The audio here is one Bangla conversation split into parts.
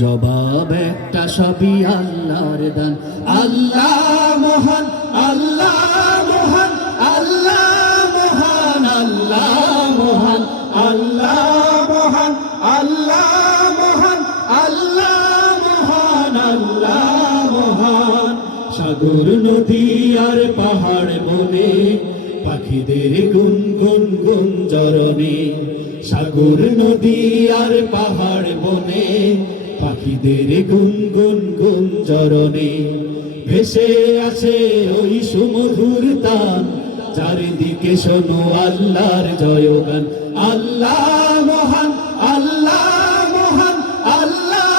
জবাব একটা সবই আল্লাহর দান। আল্লাহ মহান আল্লাহ মহান আল্লাহ মহান আল্লাহ মহান আল্লাহ মহান আল্লাহ মহান আল্লাহ মহান আল্লাহ মহান। সাগর, নদী আর পাহাড় বনে, পাখিদের গুন গুন গুন জরনে সাগর, নদী আর পাহাড় বনে পাখিদের গুন গুন গুন জরনে ভেসে আছে ওই সুমধুর তান। চারিদিকে শোনো আল্লাহর জয়গান। আল্লাহ মহান আল্লাহ মহান আল্লাহ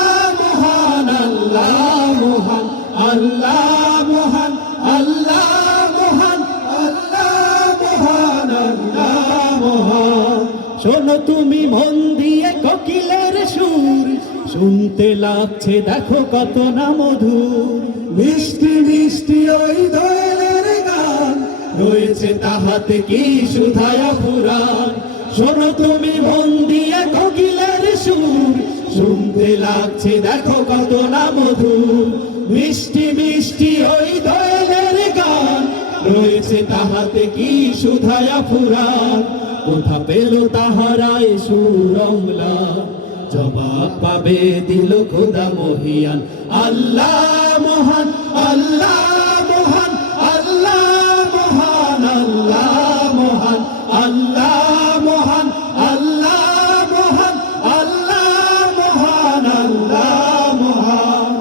মহান আল্লাহ মহান আল্লাহ মহান আল্লাহ মহান আল্লাহ মহান আল্লাহ মহান। শোনো তুমি মন দিয়ে কোকিলের সুর শুনতে লাগছে, দেখো কত না মধুর। মিষ্টি মিষ্টি ওই দোয়েলের গান। রয়েছে তাহাতে কি সুধায়া পুরাণ। শোনো তুমি মন দিয়ে কোকিলের সুর। শুনতে লাগছে, দেখো কত না মধুর। মিষ্টি মিষ্টি ওই দোয়েলের গান। রয়েছে তাহাতে কি সুধায়া ফুরান কোথা পেল তাহারায় সুরংলা জবাব পাবে দিল খোদা মহিয়ান। আল্লাহ মহান আল্লাহ মহান আল্লাহ মহান আল্লাহ মহান আল্লাহ মহান আল্লাহ মহান আল্লাহ মহান আল্লাহ মহান।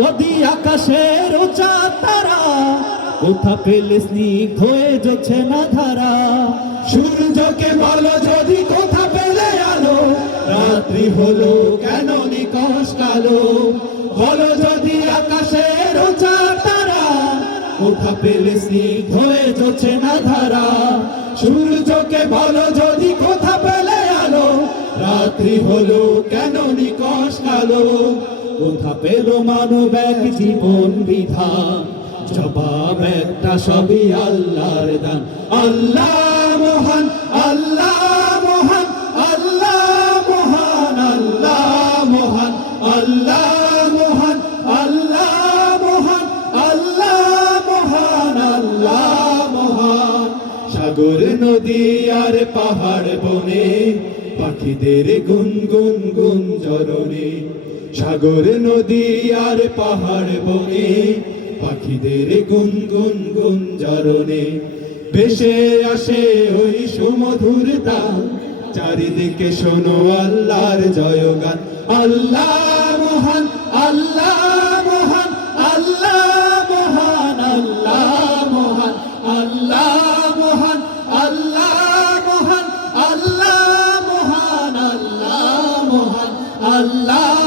নদী আকাশের উঁচা তারা, কোথা পেলে স্নিগ্ধ হয়ে যাচ্ছে না ধারা? সূর্যকে বলো যদি রাত্রি হলো কেন নিকশ কালো? যদি আকাশের তারা কোথা পেলে যাচ্ছে না ধারা। সূর্যকে বলো যদি কোথা পেলে আলো? রাত্রি হলো কেন নিকশ কালো? কোথা পেল মানব জীবন বিধান জবাব একটা সবই আল্লাহর দান। আল্লাহ মহান, আল্লাহ সাগর নদী আর পাহাড় বনে, পাখিদের গুন গুন জরনে সাগর নদী আর পাহাড় বনে, পাখিদের গুন গুন জরনে ভেসে আসে ওই সুমধুর তান চারিদিকে শোনো আল্লাহর জয়গান। আল্লাহ মহান Allah.